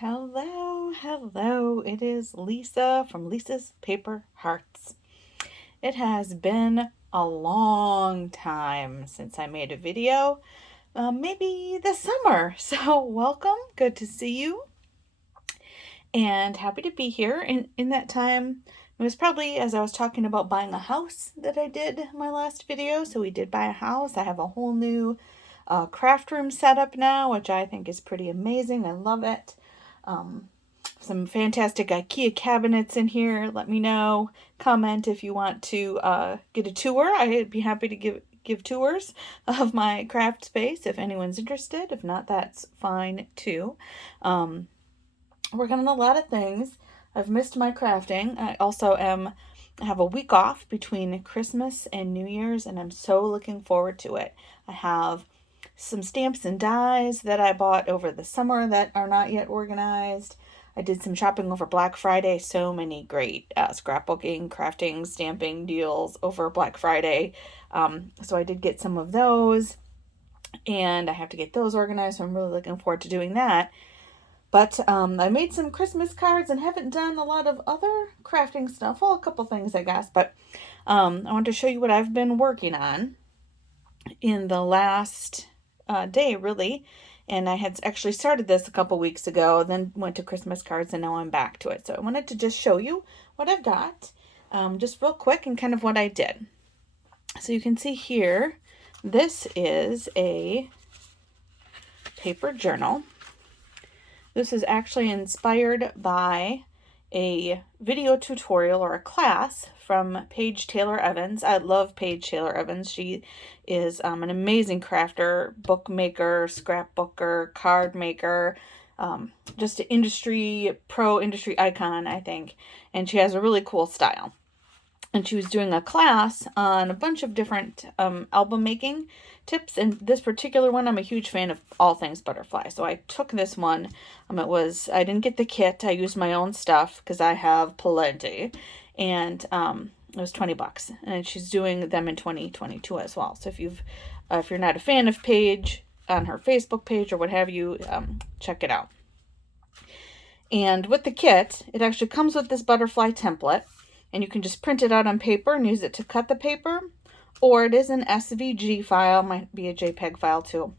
Hello. It is Lisa from Lisa's Paper Hearts. It has been a long time since I made a video, maybe this summer. So welcome, good to see you, and happy to be here. In that time, it was probably as I was talking about buying a house that I did my last video. So we did buy a house. I have a whole new craft room set up now, which I think is pretty amazing. I love it. Some fantastic IKEA cabinets in here. Let me know. Comment if you want to get a tour. I'd be happy to give tours of my craft space if anyone's interested. If not, that's fine too. Working on a lot of things. I've missed my crafting. I also have a week off between Christmas and New Year's, and I'm so looking forward to it. I have some stamps and dies that I bought over the summer that are not yet organized. I did some shopping over Black Friday. So many great scrapbooking, crafting, stamping deals over Black Friday. So I did get some of those, and I have to get those organized. So I'm really looking forward to doing that. But I made some Christmas cards and haven't done a lot of other crafting stuff. Well, a couple things, I guess. But I want to show you what I've been working on in the last day, really. And I had actually started this a couple weeks ago, then went to Christmas cards, and now I'm back to it. So I wanted to just show you what I've got, just real quick, and kind of what I did. So you can see here, this is a paper journal. This is actually inspired by a video tutorial or a class from Paige Taylor Evans. I love Paige Taylor Evans. She is an amazing crafter, bookmaker, scrapbooker, card maker, just an pro industry icon, I think. And she has a really cool style. And she was doing a class on a bunch of different album making tips. And this particular one, I'm a huge fan of all things butterfly. So I took this one. I didn't get the kit. I used my own stuff because I have plenty. And it was $20. And she's doing them in 2022 as well. So if you're not a fan of Paige on her Facebook page or what have you, check it out. And with the kit, it actually comes with this butterfly template. And you can just print it out on paper and use it to cut the paper. Or it is an SVG file, might be a JPEG file too.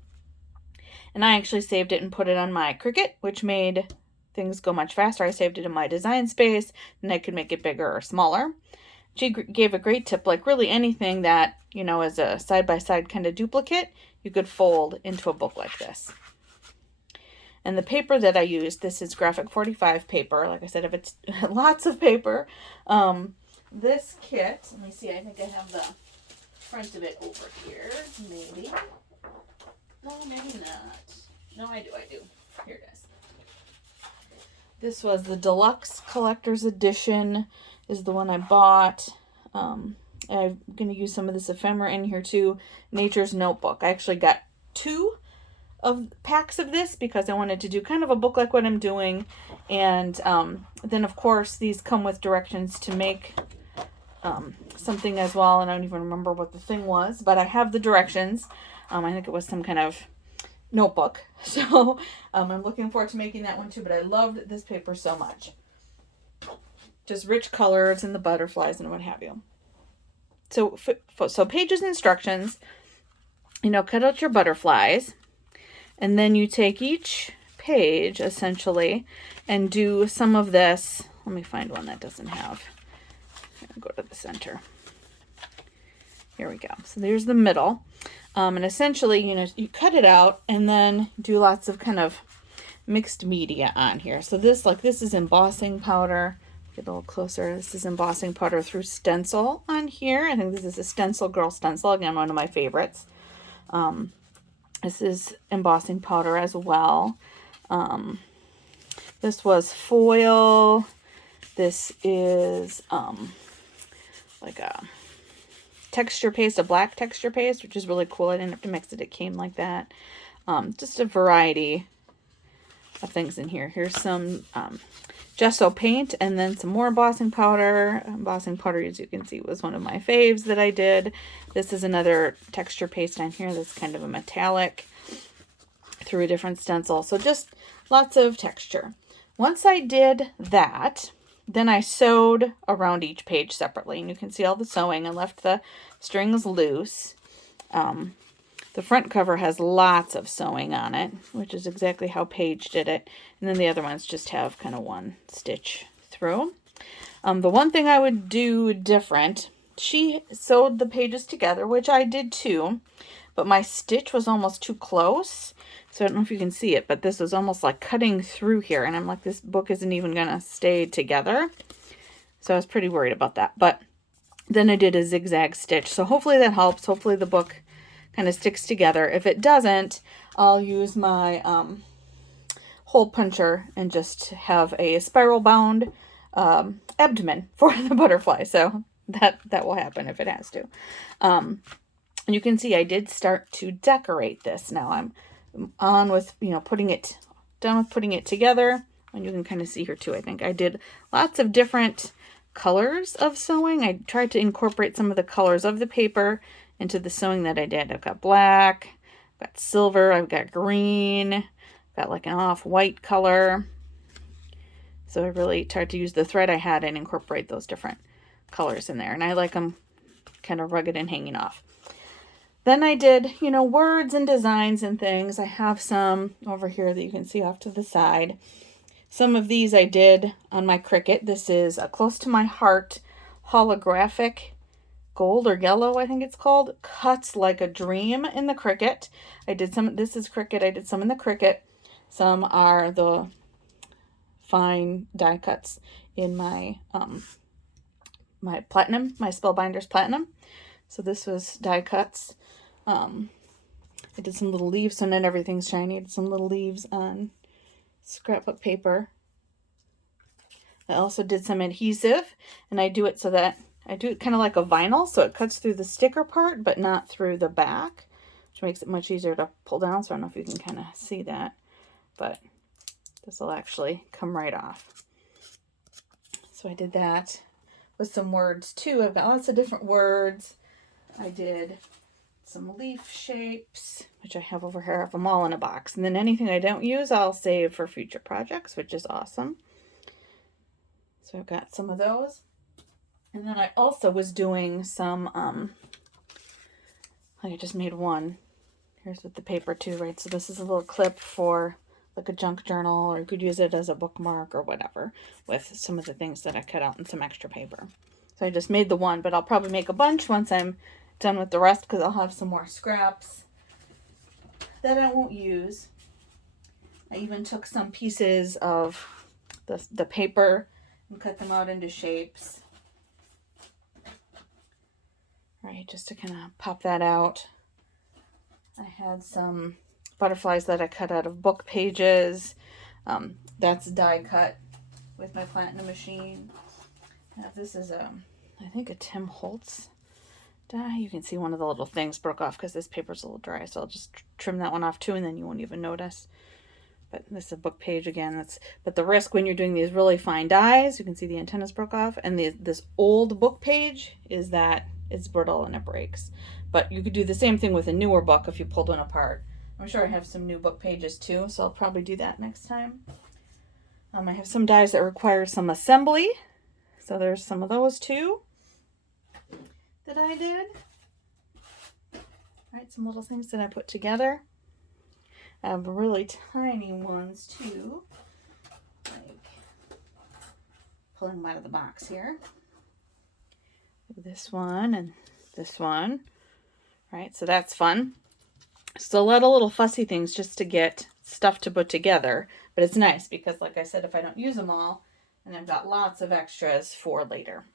And I actually saved it and put it on my Cricut, which made things go much faster. I saved it in my design space, and I could make it bigger or smaller. She gave a great tip, like really anything that, is a side-by-side kind of duplicate, you could fold into a book like this. And the paper that I used, this is graphic 45 paper. Like I said, if it's lots of paper. This kit, let me see, I think I have the front of it over here, maybe. No, maybe not. No, I do. Here it is. This was the Deluxe Collector's Edition, is the one I bought. I'm going to use some of this ephemera in here too. Nature's Notebook. I actually got 2 of packs of this because I wanted to do kind of a book like what I'm doing. And then, of course, these come with directions to make something as well. And I don't even remember what the thing was, but I have the directions. I think it was some kind of notebook. So I'm looking forward to making that one too, but I loved this paper so much. Just rich colors and the butterflies and what have you. So Paige's instructions, cut out your butterflies. And then you take each page, essentially, and do some of this. Let me find one that doesn't have. Go to the center. Here we go. So there's the middle. And essentially, you cut it out and then do lots of kind of mixed media on here. So this is embossing powder. Get a little closer. This is embossing powder through stencil on here. I think this is a Stencil Girl stencil. Again, one of my favorites. This is embossing powder as well. This was foil. This is like a texture paste, a black texture paste, which is really cool. I didn't have to mix it. It came like that. Just a variety of things in here. Here's some gesso paint and then some more embossing powder. Embossing powder, as you can see, was one of my faves that I did. This is another texture paste on here that's kind of a metallic through a different stencil. So just lots of texture. Once I did that, then I sewed around each page separately, and you can see all the sewing. I left the strings loose. The front cover has lots of sewing on it, which is exactly how Paige did it. And then the other ones just have kind of one stitch through. The one thing I would do different, she sewed the pages together, which I did too, but my stitch was almost too close. So I don't know if you can see it, but this was almost like cutting through here. And I'm like, this book isn't even going to stay together. So I was pretty worried about that. But then I did a zigzag stitch. So hopefully that helps. Hopefully the book kind of sticks together. If it doesn't, I'll use my hole puncher and just have a spiral bound abdomen for the butterfly. So that will happen if it has to. And you can see I did start to decorate this. Now I'm on with, done with putting it together. And you can kind of see here too, I think I did lots of different colors of sewing. I tried to incorporate some of the colors of the paper into the sewing that I did. I've got black, I've got silver, I've got green, I've got like an off-white color. So I really tried to use the thread I had and incorporate those different colors in there. And I like them kind of rugged and hanging off. Then I did, words and designs and things. I have some over here that you can see off to the side. Some of these I did on my Cricut. This is a Close to My Heart holographic gold or yellow, I think it's called. Cuts like a dream in the Cricut. I did some, this is Cricut. I did some in the Cricut. Some are the fine die cuts in my my platinum, my Spellbinders Platinum. So this was die cuts. I did some little leaves, so not everything's shiny. I did some little leaves on scrapbook paper. I also did some adhesive, and I do it so that I do it kind of like a vinyl, so it cuts through the sticker part, but not through the back, which makes it much easier to pull down. So I don't know if you can kind of see that, but this will actually come right off. So I did that with some words too. I've got lots of different words. I did some leaf shapes, which I have over here. I have them all in a box. And then anything I don't use, I'll save for future projects, which is awesome. So I've got some of those. And then I also was doing some, I just made one. Here's with the paper too, right? So this is a little clip for like a junk journal, or you could use it as a bookmark or whatever with some of the things that I cut out in some extra paper. So I just made the one, but I'll probably make a bunch once I'm done with the rest, because I'll have some more scraps that I won't use. I even took some pieces of the paper and cut them out into shapes. Right, just to kind of pop that out. I had some butterflies that I cut out of book pages. That's die cut with my Platinum machine. This is I think a Tim Holtz die. You can see one of the little things broke off because this paper's a little dry, so I'll just trim that one off too, and then you won't even notice. But this is a book page again. But the risk when you're doing these really fine dies, you can see the antennas broke off, and this old book page is that it's brittle and it breaks. But you could do the same thing with a newer book if you pulled one apart. I'm sure I have some new book pages too, so I'll probably do that next time. I have some dies that require some assembly, so there's some of those too that I did. Right, some little things that I put together. I have really tiny ones too, like pulling them out of the box here. This one and this one. Right, so that's fun. So a lot of little fussy things just to get stuff to put together, but it's nice because, like I said, if I don't use them all, and I've got lots of extras for later.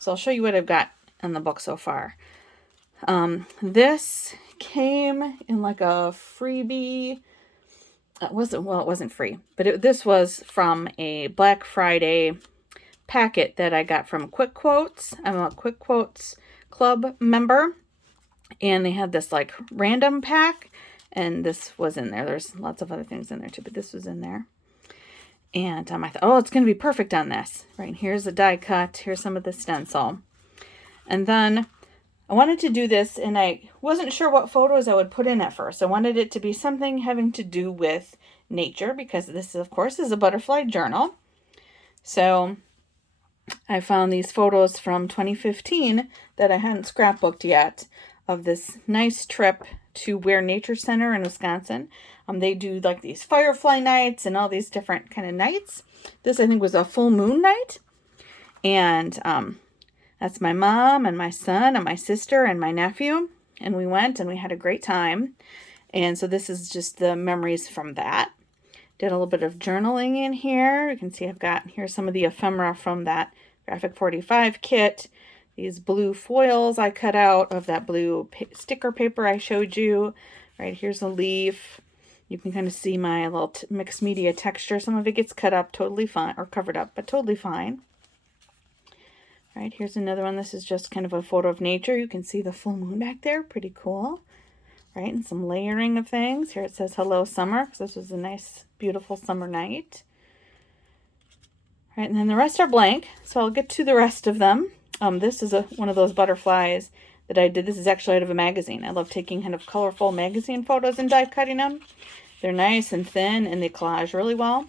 So I'll show you what I've got in the book so far. This came in like a freebie. It wasn't free, but this was from a Black Friday packet that I got from Quick Quotes. I'm a Quick Quotes Club member, and they had this like random pack, and this was in there. There's lots of other things in there too, but this was in there. And I thought, oh, it's going to be perfect on this. Right, here's a die cut. Here's some of the stencil. And then I wanted to do this, and I wasn't sure what photos I would put in at first. I wanted it to be something having to do with nature because this, of course, is a butterfly journal. So I found these photos from 2015 that I hadn't scrapbooked yet of this nice trip to Ware Nature Center in Wisconsin. They do like these firefly nights and all these different kind of nights. This, I think, was a full moon night. And that's my mom and my son and my sister and my nephew. And we went and we had a great time. And so this is just the memories from that. Did a little bit of journaling in here. You can see I've got, here's some of the ephemera from that Graphic 45 kit. These blue foils I cut out of that blue sticker paper I showed you. Right, here's a leaf. You can kind of see my little mixed media texture. Some of it gets cut up totally fine, or covered up, but totally fine. Right, here's another one. This is just kind of a photo of nature. You can see the full moon back there. Pretty cool. Right, and some layering of things. Here it says hello summer, because this was a nice, beautiful summer night. Right, and then the rest are blank, so I'll get to the rest of them. This is one of those butterflies that I did. This is actually out of a magazine. I love taking kind of colorful magazine photos and die cutting them. They're nice and thin, and they collage really well.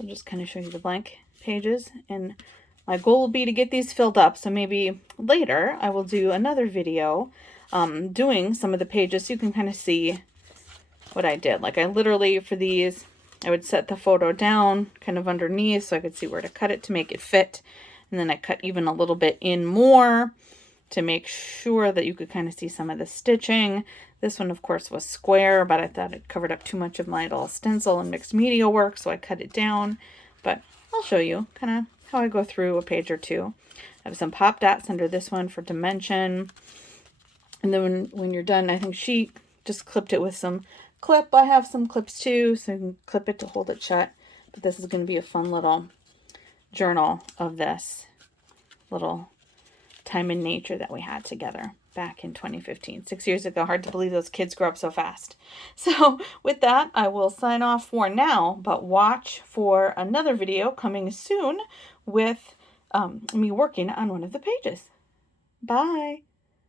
I'll just kind of show you the blank pages, and my goal will be to get these filled up, so maybe later I will do another video doing some of the pages so you can kind of see what I did. Like I literally, for these, I would set the photo down kind of underneath so I could see where to cut it to make it fit. And then I cut even a little bit in more to make sure that you could kind of see some of the stitching. This one, of course, was square, but I thought it covered up too much of my little stencil and mixed media work, so I cut it down. But I'll show you kind of how I go through a page or two. I have some pop dots under this one for dimension. And then when you're done, I think she just clipped it with some clip. I have some clips too, so you can clip it to hold it shut. But this is going to be a fun little journal of this little time in nature that we had together back in 2015, 6 years ago. Hard to believe those kids grow up so fast. So with that, I will sign off for now, but watch for another video coming soon with me working on one of the pages. Bye.